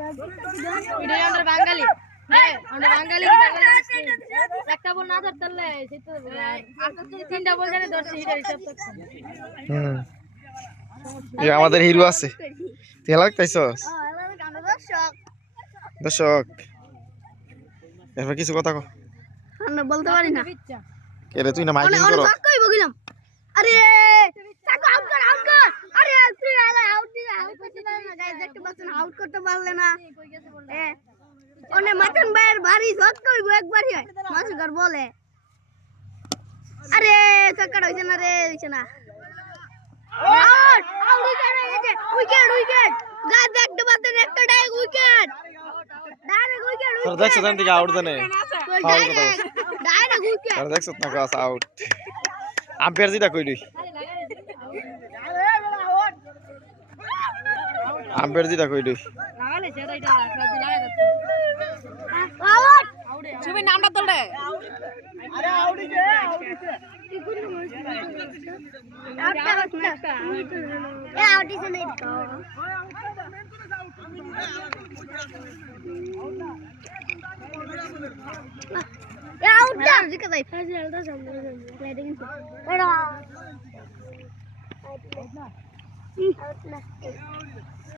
এটা আমাদের বাঙালি। হ্যাঁ, আমরা বাঙালি একটা বল না ধরতে পারলে সেই তো আপনার তো তিনটা বল জানে ধরছি এটা হিসাব করছি হুম। এই আমাদের হিরো আছে। তুই লাগতাইছস দর্শক এরপর কিছু কথা কো আমরা বলতে পারি না। কে রে তুই না মাইকিং করো? আরে না গাইস দেখতে পাচ্ছেন আউট করতে পারলে না এ অনে মাতন ভাইয়ের ভারী শট কইব একবারই হয় মাসুগার বলে আরে চক্কর হইছে না রে হইছে না আউট আউট উইকেট হয়েছে উইকেট উইকেট গাইস দেখতে পাচ্ছেন একটা ডাইরেক্ট উইকেট ডাইরেক্ট উইকেট তোর দেখছো জান থেকে আউট জানে ডাইরেক্ট ডাইরেক্ট উইকেট তোর দেখছো না গাছ আউট আম্পায়ার যেটা কইলি রাখলা দিলা যাচ্ছে আউট তুমি নামটা তোলে